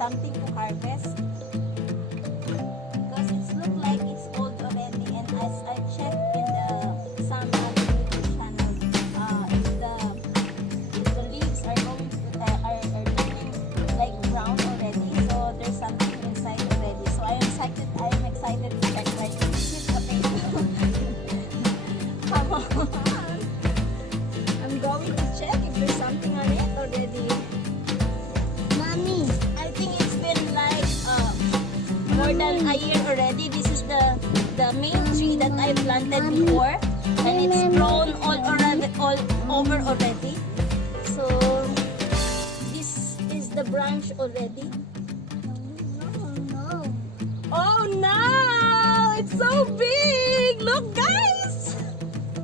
something to harvest. Because it looks like it's old already, and as I checked in some other YouTube channel, if the leaves are going to are turning like brown already, so there's something inside already. So I'm excited to check like sweet potato. Come on. I'm going to check if there's something on it already. Mommy. I think it's been like more than a year already. This is the main tree that I planted before, and it's grown all over already. So this is the branch already. No. Oh no! It's so big! Look, guys!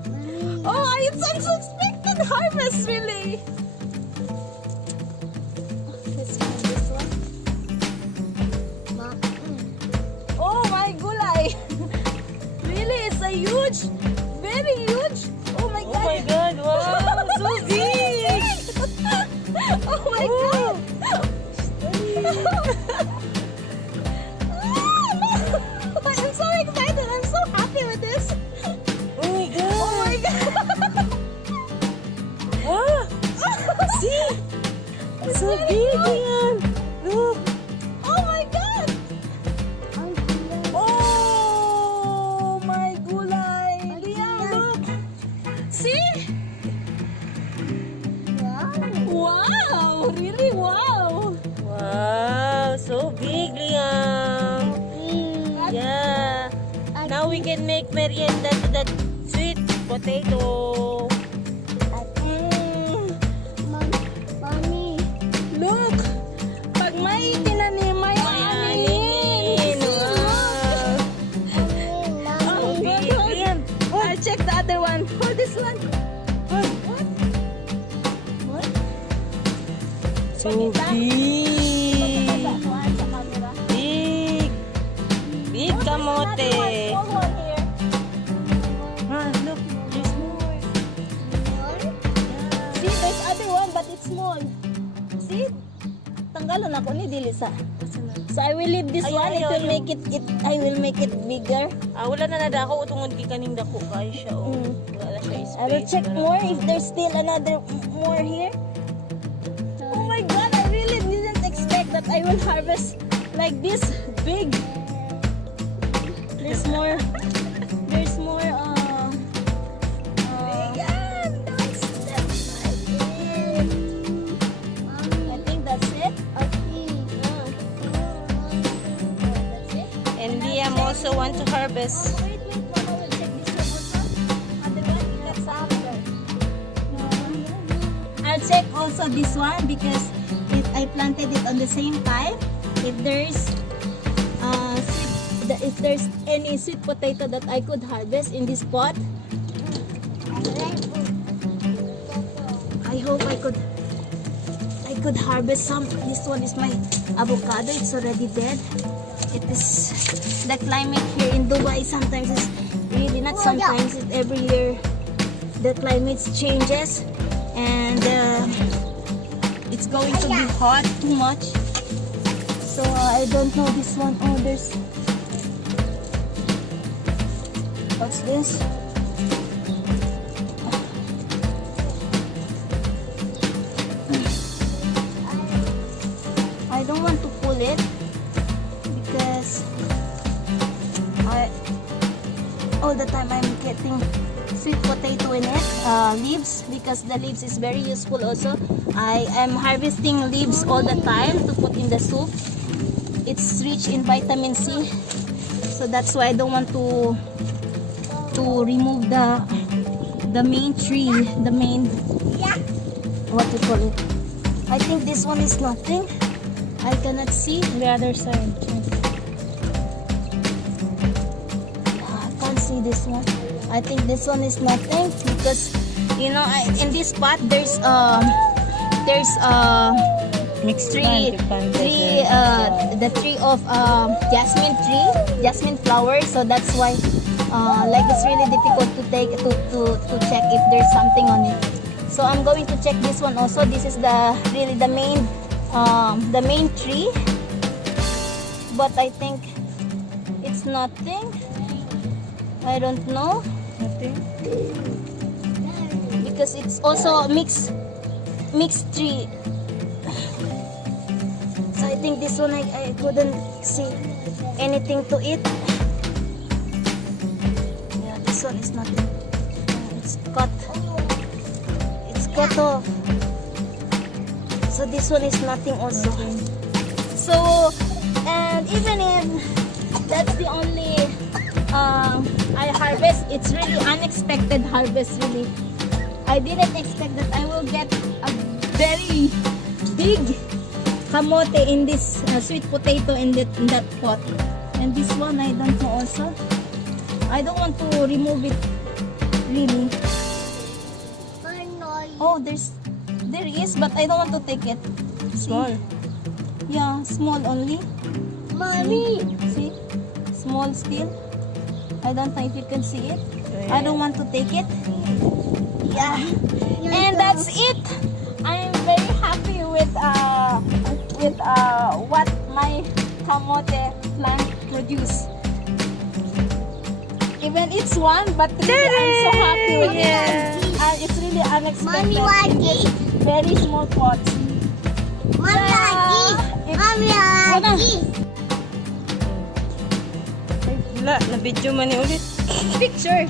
Mommy. Oh, it's unexpected harvest, really. Let's move this one. Oh my gulay! Really, it's a huge, very huge. Oh my Oh god! my God! Wow! So big! Oh my god! I'm so excited! I'm so happy with this! Oh my God! Oh my god! Ah! See? It's So very big good. yan! Look! Oh my god! Oh my gulay! Liam, look! See? Wow! Really wow! Wow! So big, Liam! Yeah! Now we can make merienda to that sweet potato. Mm, look! Pag may tinanim, may anin! Wow! Oh, Big, good. Liam! I'll check the other one. Hold this one. What? So Pakita. big! Pakita sa camera. Big! Big kamote! Small one here. Ah, look! There's more! See, there's other one but it's small. See? Tanggalon ako ni dili sa. So I will leave this Ayaw, one. It ayaw, will ayaw. make it I will make it bigger. Ah, wala na nadako tungod kay kaning dako kay siya. Oh. Wala na siya space. I will check Wala. more if there's still another more here. Oh my god, I really didn't expect that I will harvest like this big. There's more. There's more I think that's it. That's it. And Liam also want to harvest. Wait, Mama will check this one also. Other one, that's after. I'll check also this one because I planted it on the same time. If there's any sweet potato that I could harvest in this pot, I hope I could harvest some. This one is my avocado. It's already dead. It is the climate here in Dubai. Sometimes it's really not. Sometimes it's every year the climate changes, and it's going to be hot too much. So I don't know this one. Oh, there's what's this? I don't want to pull it because all the time I'm getting sweet potato in it, leaves, because the leaves is very useful also. I am harvesting leaves all the time to put in the soup. It's rich in vitamin C, so that's why I don't want to remove the main tree, the main, what you call it. I think this one is nothing. I cannot see the other side. I can't see this one. I think this one is nothing because in this pot there's Mixed the tree of jasmine flower. So that's why like it's really difficult to check if there's something on it. So I'm going to check this one also. This is the main tree. but I think it's nothing. I don't know Nothing. because it's also mixed tree. So I think this one I couldn't see anything to eat. Yeah, this one is nothing. It's cut. It's cut off. So this one is nothing also. So, and even if that's the only I harvest, it's really unexpected harvest really. I didn't expect that I will get a very big kamote in this sweet potato in that pot. And this one I don't know also. I don't want to remove it really. Oh, there is, but I don't want to take it. Small. Yeah, small only. Mommy. See? Small still. I don't know if you can see it. I don't want to take it. Yeah. And that's it. I'm very happy with what my kamote plant produce. Even it's one, but really I'm so happy with it. It's really unexpected. Mommy, lagi. Very small pot. Mommy, lagi. Mommy, lagi. Wala, na-video man ni ulit. Picture.